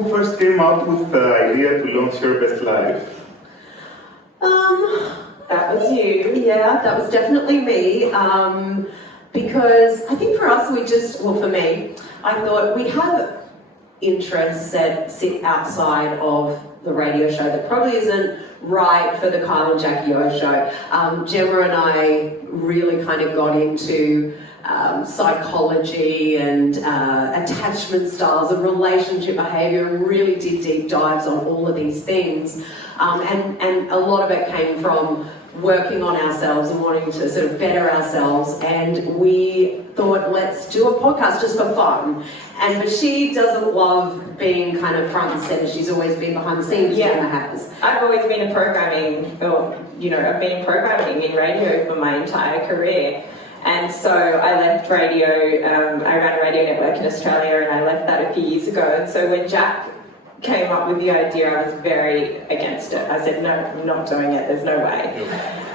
Who first came up with the idea to launch Your Best Life? That was you. Yeah, that was definitely me. Because I think for us, for me, I thought we have interests that sit outside of the radio show that probably isn't right for the Kyle and Jackie O show. Gemma and I really kind of got into psychology and attachment styles and relationship behaviour, and really did deep dives on all of these things. And a lot of it came from working on ourselves and wanting to sort of better ourselves, and we thought, let's do a podcast just for fun. But she doesn't love being kind of front and centre. She's always been behind the scenes. Yeah. Gemma has. I've always been in programming, I've been in programming in radio for my entire career. And so I left radio, I ran a radio network in Australia, and I left that a few years ago. And so when Jack came up with the idea, I was very against it. I said, no, I'm not doing it, there's no way.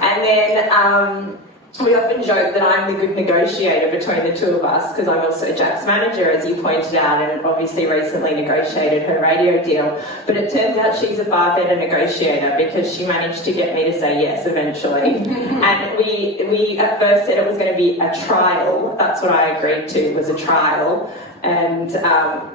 And then we often joke that I'm the good negotiator between the two of us, because I'm also Jack's manager, as you pointed out, and obviously recently negotiated her radio deal. But it turns out she's a far better negotiator, because she managed to get me to say yes eventually. And we at first said it was going to be a trial. That's what I agreed to, was a trial. And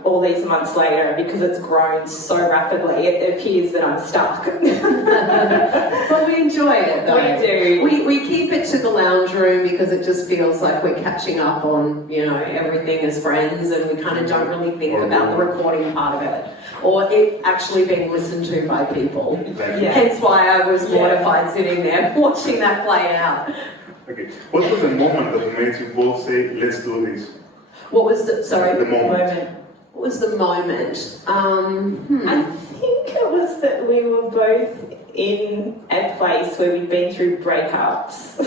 all these months later, because it's grown so rapidly, it appears that I'm stuck. But we enjoy it, though. We do. We keep it to the lounge room because it just feels like we're catching up on, everything as friends, and we kind of don't really think about the recording part of it, or it actually being listened to by people. Exactly. Hence why I was mortified sitting there watching that play out. Okay. What was the moment that made you both say, let's do this? What was the moment? What was the moment? I think it was that we were both in a place where we'd been through breakups.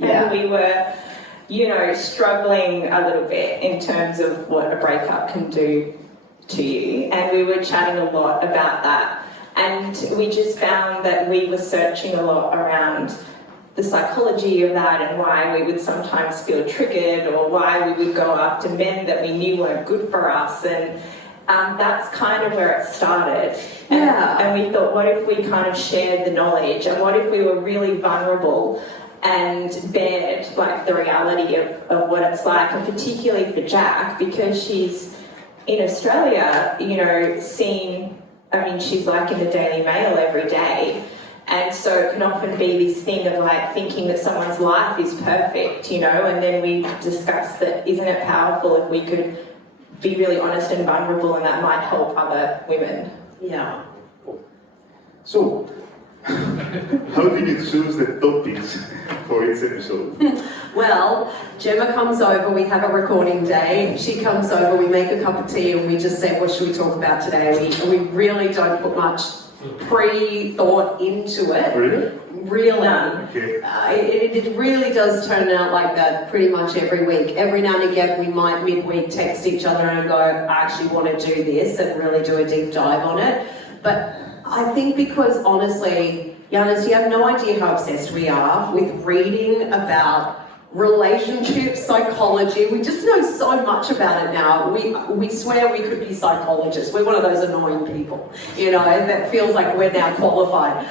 And we were, struggling a little bit in terms of what a breakup can do to you. And we were chatting a lot about that. And we just found that we were searching a lot around the psychology of that, and why we would sometimes feel triggered, or why we would go after men that we knew weren't good for us. And that's kind of where it started. And we thought, what if we kind of shared the knowledge, and what if we were really vulnerable and bared like the reality of what it's like, and particularly for Jack, because she's in Australia, she's like in the Daily Mail every day. And so it can often be this thing of like thinking that someone's life is perfect, and then we discussed that, isn't it powerful if we could be really honest and vulnerable, and that might help other women. Yeah. So, how did you choose the topics for each episode? Well, Gemma comes over, we have a recording day. She comes over, we make a cup of tea, and we just say, what should we talk about today? We really don't put much pre-thought into it. Really? Okay. It really does turn out like that pretty much every week. Every now and again, we might midweek text each other and go, I actually want to do this, and really do a deep dive on it. But I think because honestly, Giannis, you have no idea how obsessed we are with reading about relationships, psychology. We just know so much about it now. We swear we could be psychologists. We're one of those annoying people, that feels like we're now qualified.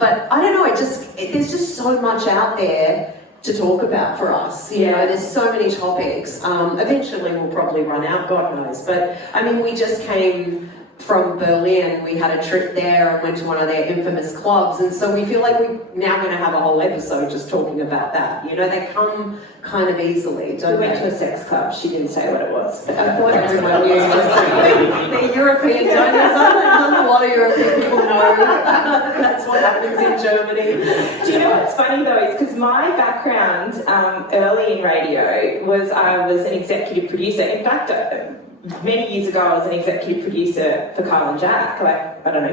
But I don't know, there's just so much out there to talk about for us. There's so many topics. Eventually we'll probably run out, God knows. But we just came from Berlin. We had a trip there and went to one of their infamous clubs, and so we feel like we're now going to have a whole episode just talking about that. They come kind of easily, don't they? We went to a sex club. She didn't say what it was. But I thought everyone knew. They're European, don't they? A lot of European people know that's what happens in Germany. Do you know what's funny though, is because my background early in radio was I was an executive producer. In fact, many years ago, I was an executive producer for Kyle and Jack,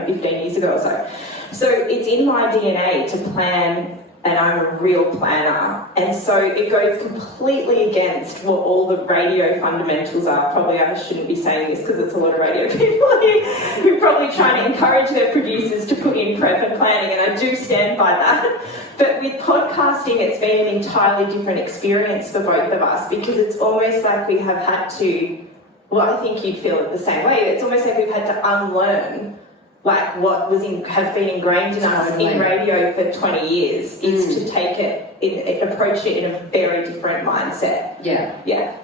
15 years ago or so. So it's in my DNA to plan, and I'm a real planner. And so it goes completely against what all the radio fundamentals are. Probably I shouldn't be saying this because it's a lot of radio people who are probably trying to encourage their producers to put in prep and planning, and I do stand by that. But with podcasting, it's been an entirely different experience for both of us, because it's almost like we have had to, well, I think you'd feel it the same way. It's almost like we've had to to unlearn like what has been ingrained in us in radio for 20 years is to take approach it in a very different mindset. Yeah.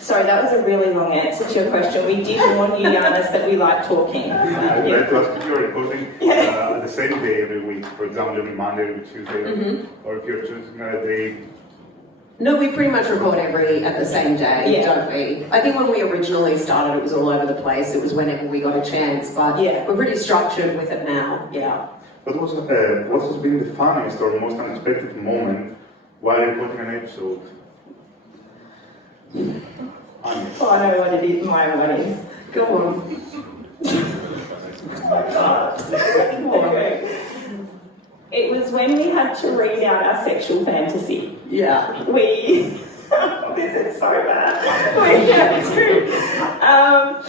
Sorry, that was a really long answer to your question. We did warn you, Giannis, that we like talking. I'd like to ask if you're recording the same day every week, for example, every Monday, every Tuesday, or if you're choosing a day. No, we pretty much record at the same day, don't we? I think when we originally started, it was all over the place. It was whenever we got a chance, but we're pretty structured with it now. Yeah. What has been the funniest or most unexpected moment while recording an episode? Oh, I know what it is. My one is. Go on. It was when we had to read out our sexual fantasy. Yeah. This is so bad. We had to.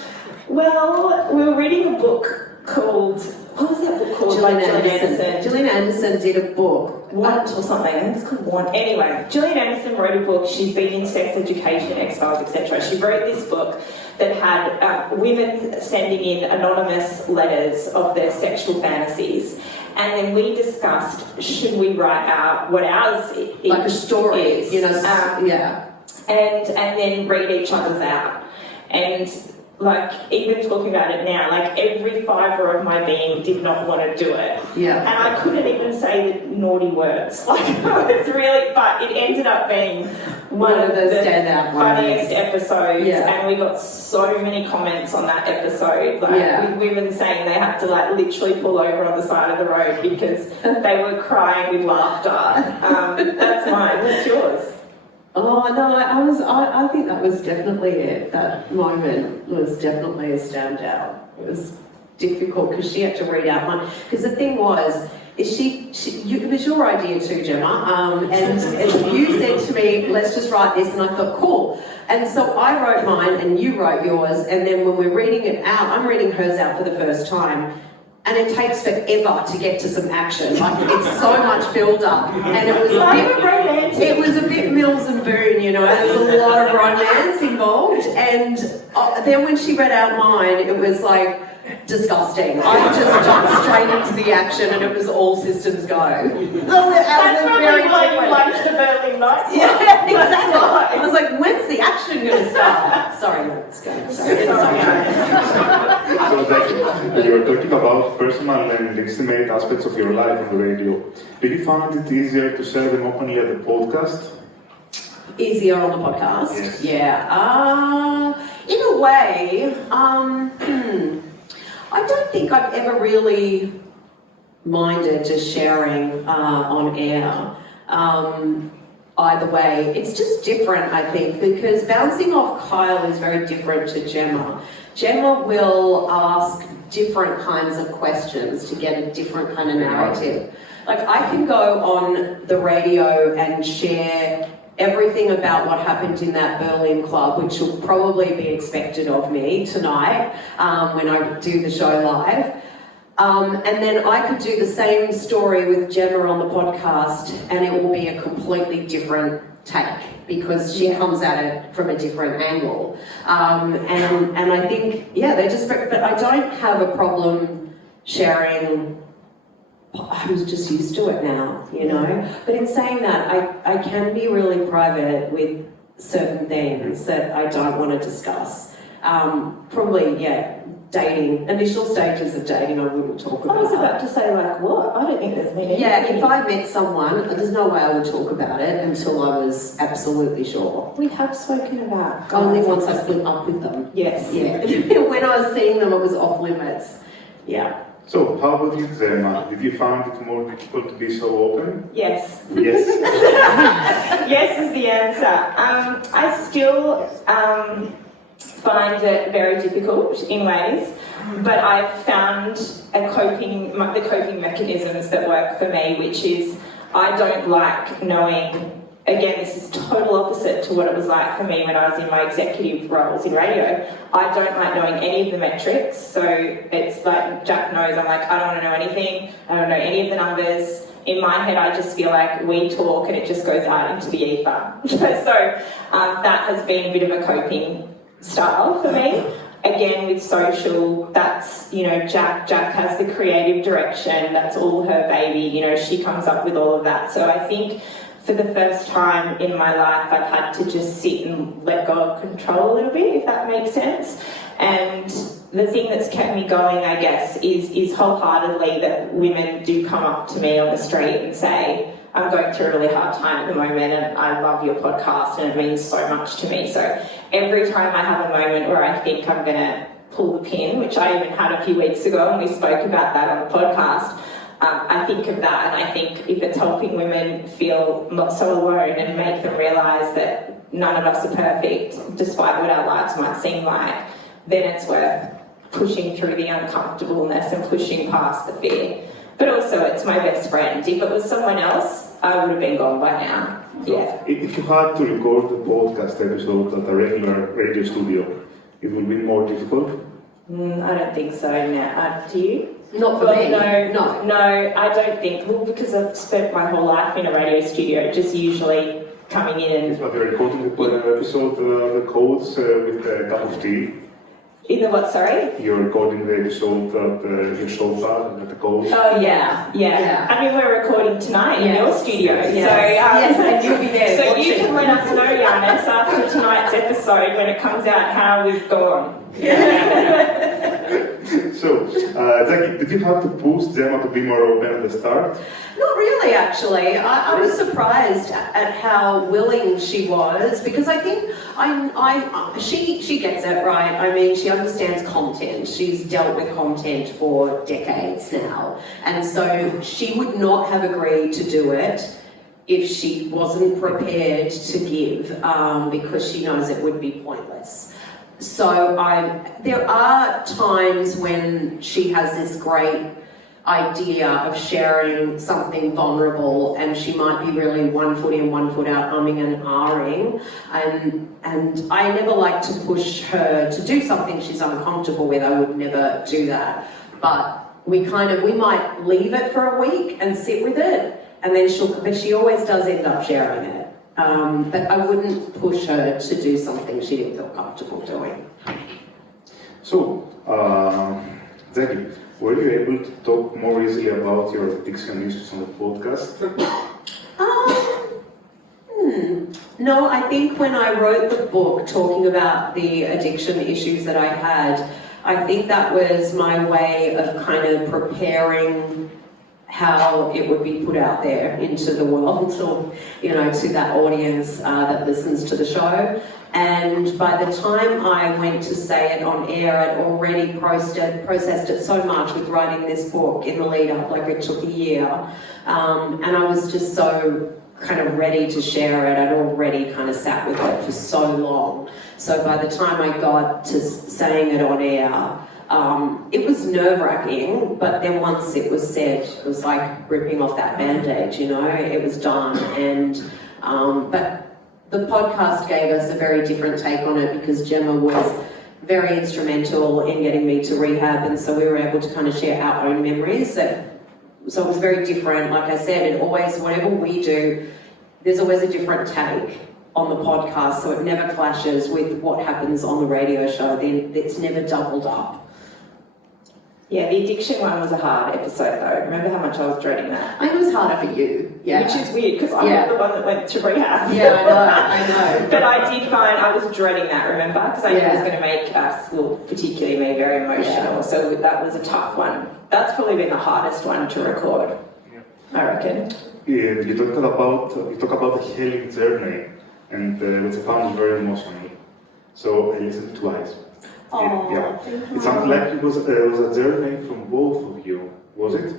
Well, we were reading a book called. What was that book called? Gillian Anderson. Gillian Anderson did a book. Want or something. I think it's called Want. Anyway, Gillian Anderson wrote a book. She's been in sex education, X-Files, etc. She wrote this book that had women sending in anonymous letters of their sexual fantasies. And then we discussed, should we write out what ours is? Like a story, is, you know, and then read each other's out. And like, even talking about it now, like every fibre of my being did not want to do it. Yeah. And I couldn't even say the naughty words. Like, it's really, but it ended up being one of the standout funniest episodes. Yeah. And we got so many comments on that episode. Like, with women saying they had to like literally pull over on the side of the road because they were crying with laughter. That's mine. What's yours? Oh no, I think that was definitely it. That moment was definitely a standout. It was difficult because she had to read out mine. Because the thing was, it was your idea too, Gemma. And you said to me, let's just write this, and I thought, cool. And so I wrote mine, and you wrote yours. And then when we're reading it out, I'm reading hers out for the first time. And it takes forever to get to some action. Like, it's so much build-up. And it was a bit Mills and Boone, you know. There was a lot of romance involved. And then when she read out mine, it was like disgusting. I just jumped straight into the action, and it was all systems go. That's probably why you liked the Berlin Nights. Yeah, exactly. I was like, when's the action going to start? Sorry, let's go. So you were talking about personal and intimate aspects of your life on the radio. Did you find it easier to share them openly at the podcast? Easier on the podcast? Yes. Yeah. In a way, I don't think I've ever really minded just sharing on air. Either way, it's just different, I think, because bouncing off Kyle is very different to Gemma. Gemma will ask different kinds of questions to get a different kind of narrative. Like, I can go on the radio and share everything about what happened in that Berlin club, which will probably be expected of me tonight when I do the show live. And then I could do the same story with Gemma on the podcast, and it will be a completely different take because she comes at it from a different angle. And I think, they're just, but I don't have a problem sharing. I'm just used to it now, you know. But in saying that, I can be really private with certain things that I don't want to discuss. Dating, initial stages of dating I wouldn't talk about. I was about to say, like, what? I don't think there's been anything. Yeah, if I met someone, there's no way I would talk about it until I was absolutely sure. We have spoken about only once I split up with them. Yes. Yeah. When I was seeing them, it was off limits. Yeah. So, how about you, Gemma? Did you find it more difficult to be so open? Yes. Yes. Yes is the answer. I still find it very difficult in ways, but I've found the coping mechanisms that work for me, which is I don't like knowing, again, this is total opposite to what it was like for me when I was in my executive roles in radio. I don't like knowing any of the metrics, so it's like Jack knows, I'm like, I don't want to know anything, I don't know any of the numbers. In my head, I just feel like we talk and it just goes out into the ether. So that has been a bit of a coping style for me. again, with social, that's, you know, Jack has the creative direction, that's all her baby, you know, she comes up with all of that. So I think for the first time in my life, I've had to just sit and let go of control a little bit, if that makes sense. And the thing that's kept me going, I guess, is wholeheartedly that women do come up to me on the street and say, I'm going through a really hard time at the moment and I love your podcast and it means so much to me. So every time I have a moment where I think I'm going to pull the pin, which I even had a few weeks ago and we spoke about that on the podcast, I think of that, and I think if it's helping women feel not so alone and make them realise that none of us are perfect, despite what our lives might seem like, then it's worth pushing through the uncomfortableness and pushing past the fear. But also, it's my best friend. If it was someone else, I would have been gone by now. Yeah. If you had to record the podcast episode at a regular radio studio, it would be more difficult? I don't think so, no. Do you? Not for me. No, I don't think. Well, because I've spent my whole life in a radio studio, just usually coming in and... Yes, but you're recording the episode, the codes with a cup of tea. In the what, sorry? You're recording the episode at your sofa and at the codes. Oh, yeah. I mean, we're recording tonight in your studio. Yes. So, And you'll be there so watching. you can let us know, Giannis, after tonight's episode, when it comes out, how we've gone. So, Jackie, did you have to push Gemma to be more open at the start? Not really, actually. I was surprised at how willing she was, because I think she gets it, right. I mean, she understands content. She's dealt with content for decades now, and so she would not have agreed to do it if she wasn't prepared to give, because she knows it would be pointless. So there are times when she has this great idea of sharing something vulnerable, and she might be really 1 foot in, 1 foot out, umming and ahhing, and I never like to push her to do something she's uncomfortable with. I would never do that, but we might leave it for a week and sit with it, and then she always does end up sharing it. But I wouldn't push her to do something she didn't feel comfortable doing. So, Jackie, were you able to talk more easily about your addiction issues on the podcast? No, I think when I wrote the book talking about the addiction issues that I had, I think that was my way of kind of preparing how it would be put out there into the world, or, you know, to that audience that listens to the show. And by the time I went to say it on air, I'd already processed it so much with writing this book in the lead up, like it took a year. And I was just so kind of ready to share it. I'd already kind of sat with it for so long. So by the time I got to saying it on air, it was nerve-wracking, but then once it was said, it was like ripping off that band-aid, you know, it was done. And but the podcast gave us a very different take on it, because Gemma was very instrumental in getting me to rehab, and so we were able to kind of share our own memories. So it was very different. Like I said, it always, whatever we do, there's always a different take on the podcast, so it never clashes with what happens on the radio show. Then it's never doubled up. Yeah, the addiction one was a hard episode though. Remember how much I was dreading that? I think it was harder for you. Yeah. Which is weird, because I'm not the one that went to rehab. Yeah, I know. But I did find I was dreading that, remember? Because I knew it was going to make us, well, particularly me, very emotional. Yeah. So that was a tough one. That's probably been the hardest one to record, I reckon. Yeah, you talk about the healing journey, and which I found very emotional. So I listened twice. Oh, yeah. It sounded like it was a journey from both of you, was it?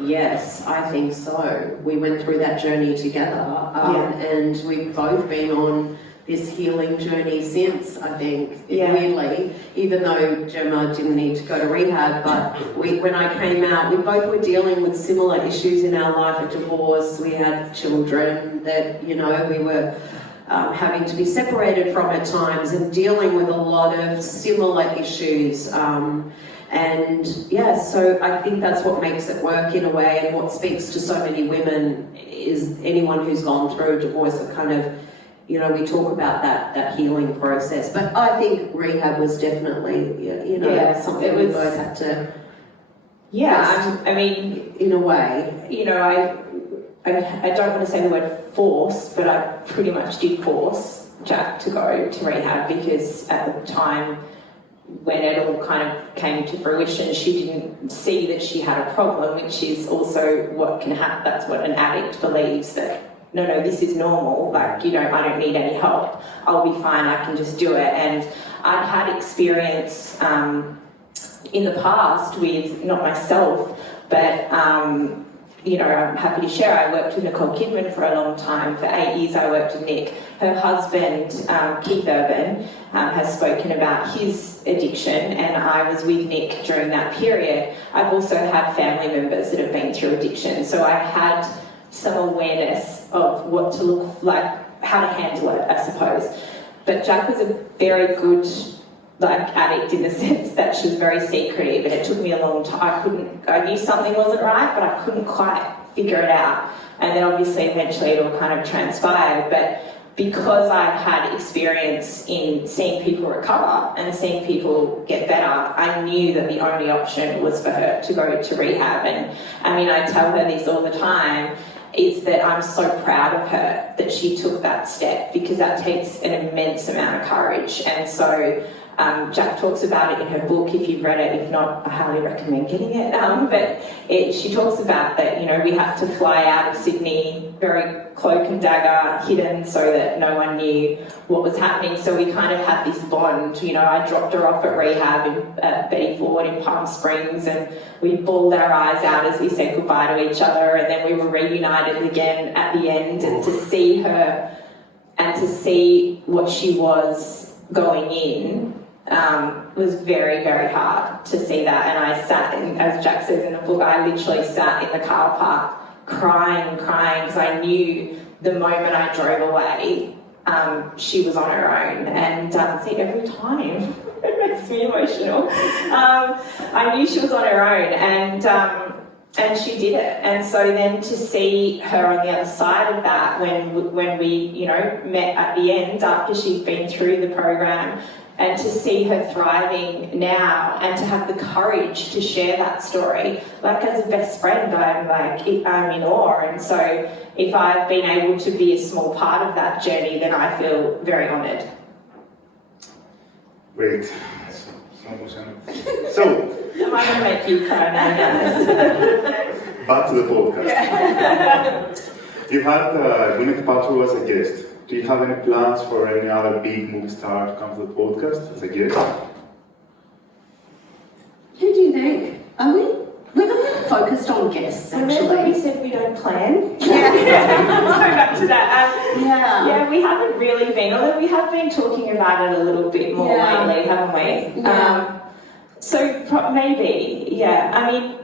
Yes, I think so. We went through that journey together, and we've both been on this healing journey since, I think, weirdly, even though Gemma didn't need to go to rehab, but when I came out, we both were dealing with similar issues in our life, a divorce, we had children that, you know, we were having to be separated from at times, and dealing with a lot of similar issues. So I think that's what makes it work in a way, and what speaks to so many women is anyone who's gone through a divorce, or kind of you know, we talk about that healing process. But I think rehab was definitely, you know, something we both had to. Yeah, I mean, in a way, you know, I don't want to say the word force, but I pretty much did force Jack to go to rehab, because at the time when it all kind of came to fruition, she didn't see that she had a problem, which is also what can happen. That's what an addict believes, that no, this is normal, like, you know, I don't need any help, I'll be fine, I can just do it. And I'd had experience in the past with, not myself, but you know, I'm happy to share, I worked with Nicole Kidman for a long time. For 8 years I worked with Nick. Her husband, Keith Urban, has spoken about his addiction, and I was with Nick during that period. I've also had family members that have been through addiction, so I had some awareness of what to look like, how to handle it, I suppose. But Jack was a very good addict, in the sense that she was very secretive, and it took me a long time. I knew something wasn't right, but I couldn't quite figure it out. And then obviously eventually it all kind of transpired. But because I'd had experience in seeing people recover and seeing people get better, I knew that the only option was for her to go to rehab. And I mean, I tell her this all the time, is that I'm so proud of her that she took that step, because that takes an immense amount of courage. And so Jack talks about it in her book, if you've read it. If not, I highly recommend getting it. But she talks about that, you know, we had to fly out of Sydney very cloak and dagger, hidden, so that no one knew what was happening. So we kind of had this bond. You know, I dropped her off at rehab at Betty Ford in Palm Springs, and we bawled our eyes out as we said goodbye to each other, and then we were reunited again at the end. And to see her and to see what she was going in was very, very hard to see that. And I sat, and as Jack says in the book, I literally sat in the car park crying, because I knew the moment I drove away, she was on her own. And see, every time it makes me emotional. I knew she was on her own, and she did it. And so then to see her on the other side of that, when we, you know, met at the end after she'd been through the program, and to see her thriving now, and to have the courage to share that story, like as a best friend, I'm in awe. And so if I've been able to be a small part of that journey, then I feel very honoured. Great. So, am I going to make you cry now? Back to the podcast. You had Gwyneth Paltrow as a guest. Do you have any plans for any other big movie star to come to the podcast as a guest? Who do you think? We're not focused on guests, actually. Remember we said we don't plan? Yeah. Let's go back to that. Yeah, we haven't really been, although we have been talking about it a little bit more lately, haven't we? Yeah. So maybe, yeah. I mean,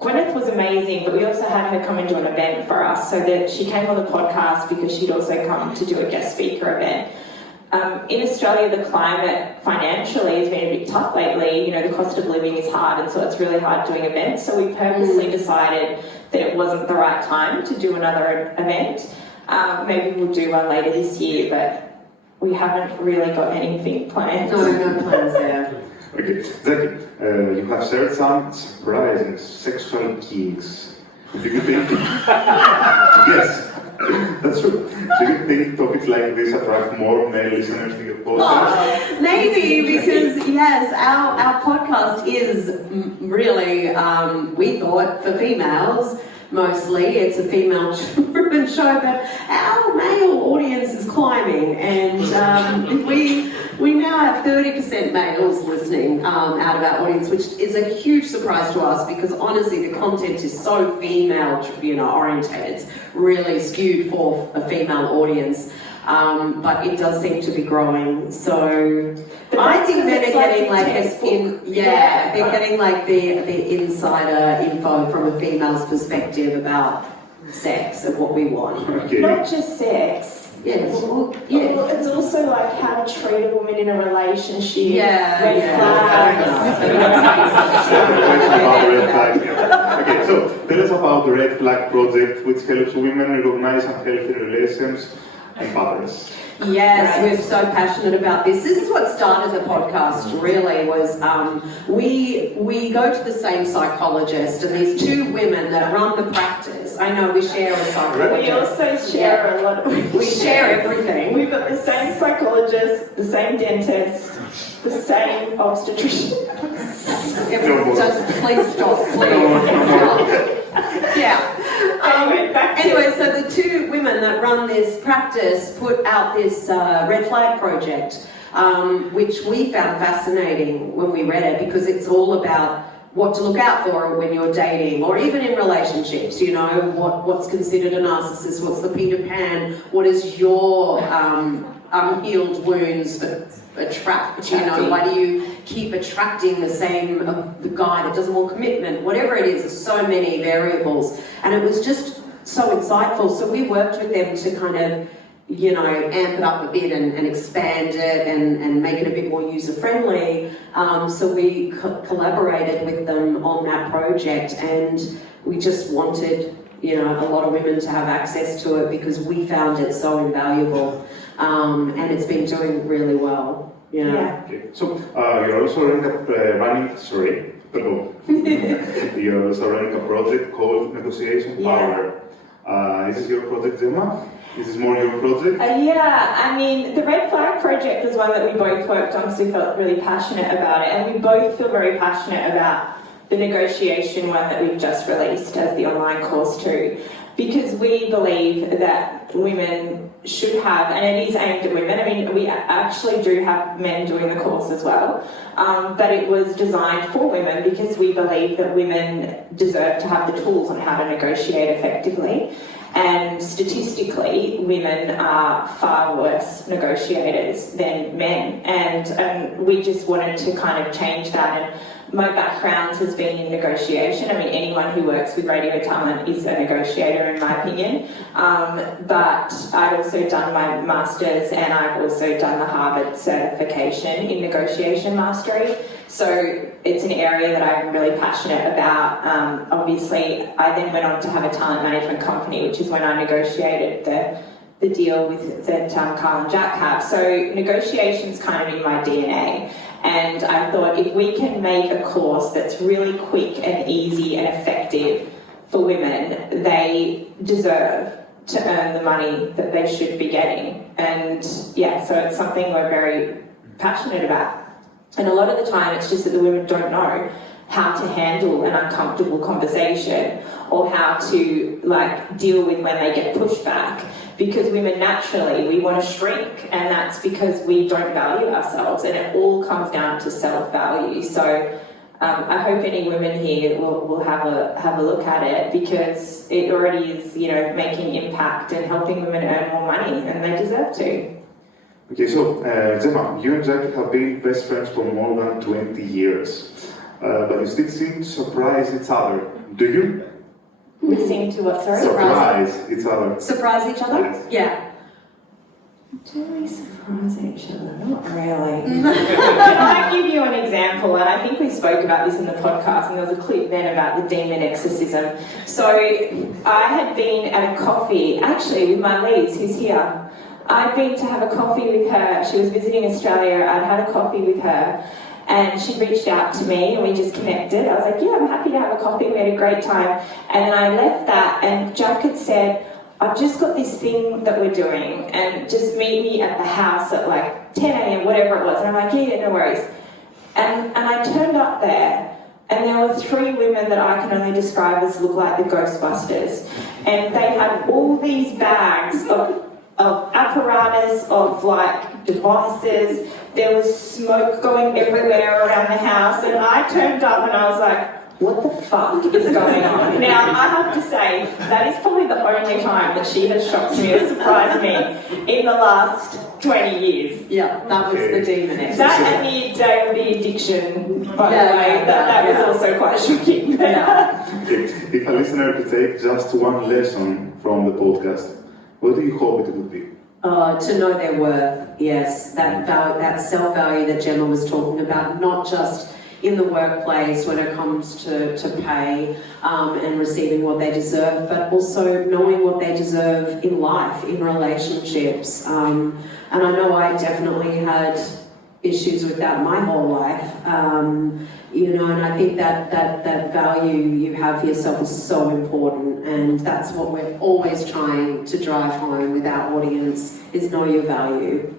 Gwyneth was amazing, but we also had her come and do an event for us, so that she came on the podcast because she'd also come to do a guest speaker event. In Australia, the climate financially has been a bit tough lately. You know, the cost of living is hard, and so it's really hard doing events. So we purposely decided that it wasn't the right time to do another event. Maybe we'll do one later this year, but we haven't really got anything planned. No plans there. Okay, Zaki, you have shared some surprising sexual kinks. Do you think... Yes, that's true. Do you think topics like this attract more male listeners to your podcast? Maybe, because yes, our podcast is really, we thought, for females. Mostly, it's a female-driven show, but our male audience is climbing, and we now have 30% males listening out of our audience, which is a huge surprise to us, because honestly, the content is so female, orientated. It's really skewed for a female audience. But it does seem to be growing. So I think they're getting they're getting like the insider info from a female's perspective about sex and what we want. Okay. Not just sex. Yes. Well, it's also like how to treat a woman in a relationship. Red flags. Okay, so tell us about the Red Flag Project, which helps women recognize unhealthy relations. and fathers. Yes, we're so passionate about this. This is what started the podcast, really, was we go to the same psychologist, and these two women that run the practice. I know we share a psychologist. We also share a lot of... We share everything. We've got the same psychologist, the same dentist, the same obstetrician. Just please stop, please. Yeah. Anyway, so the two women that run this practice put out this red flag project, which we found fascinating when we read it, because it's all about what to look out for when you're dating, or even in relationships. You know, what's considered a narcissist, what's the Peter Pan, what is your unhealed wounds attract, you know, why do you keep attracting the guy that doesn't want commitment, whatever it is, there's so many variables. And it was just so insightful. So we worked with them to kind of, you know, amp it up a bit and expand it and make it a bit more user-friendly. So we collaborated with them on that project, and we just wanted, you know, a lot of women to have access to it because we found it so invaluable. And it's been doing really well. Yeah. Okay. So you're also you're also running a project called Negotiation Power. Is this your project, Gemma? Is this more your project? Yeah, I mean, the Red Flag project was one that we both worked on because we felt really passionate about it, and we both feel very passionate about the negotiation one that we've just released as the online course too, because we believe that women should have, and it is aimed at women. I mean, we actually do have men doing the course as well, but it was designed for women because we believe that women deserve to have the tools on how to negotiate effectively. And statistically, women are far worse negotiators than men, and we just wanted to kind of change that. And my background has been in negotiation. I mean, anyone who works with radio talent is a negotiator, in my opinion. But I've also done my master's, and I've also done the Harvard certification in negotiation mastery. So it's an area that I'm really passionate about. Obviously, I then went on to have a talent management company, which is when I negotiated the deal with that Carl and Jack have. So negotiation's kind of in my DNA. And I thought, if we can make a course that's really quick and easy and effective for women, they deserve to earn the money that they should be getting. And yeah, so it's something we're very passionate about. And a lot of the time it's just that the women don't know how to handle an uncomfortable conversation or how to deal with when they get pushed back. Because women naturally, we want to shrink, and that's because we don't value ourselves, and it all comes down to self-value. So I hope any women here will have a look at it, because it already is, you know, making impact and helping women earn more money, and they deserve to. Okay, so Gemma, you and Jack have been best friends for more than 20 years, but you still seem to surprise each other. Do you? We seem to what, sorry? Surprise each other. Surprise each other? Yes. Yeah. Do we surprise each other? Not really. Can I give you an example? And I think we spoke about this in the podcast, and there was a clip then about the demon exorcism. So I had been at a coffee, actually with my Liz, who's here. I'd been to have a coffee with her. She was visiting Australia. I'd had a coffee with her, and she reached out to me, and we just connected. I was like, yeah, I'm happy to have a coffee. We had a great time. And then I left that, and Jack had said, I've just got this thing that we're doing, and just meet me at the house at 10 a.m, whatever it was. And I'm like, yeah, no worries. And I turned up there, and there were 3 women that I can only describe as look like the Ghostbusters. And they had all these bags of apparatus, of devices. There was smoke going everywhere around the house, and I turned up and I was like, what the fuck is going on? Now, I have to say, that is probably the only time that she has shocked me or surprised me in the last 20 years. Yeah, that was the demon exorcism. That and the day of the addiction, by the way, that was also quite shocking. Okay. If a listener could take just one lesson from the podcast, what do you hope it would be? To know their worth, yes. That self-value that Gemma was talking about, not just in the workplace when it comes to pay and receiving what they deserve, but also knowing what they deserve in life, in relationships. And I know I definitely had issues with that my whole life. You know, and I think that value you have for yourself is so important, and that's what we're always trying to drive home with our audience, is know your value.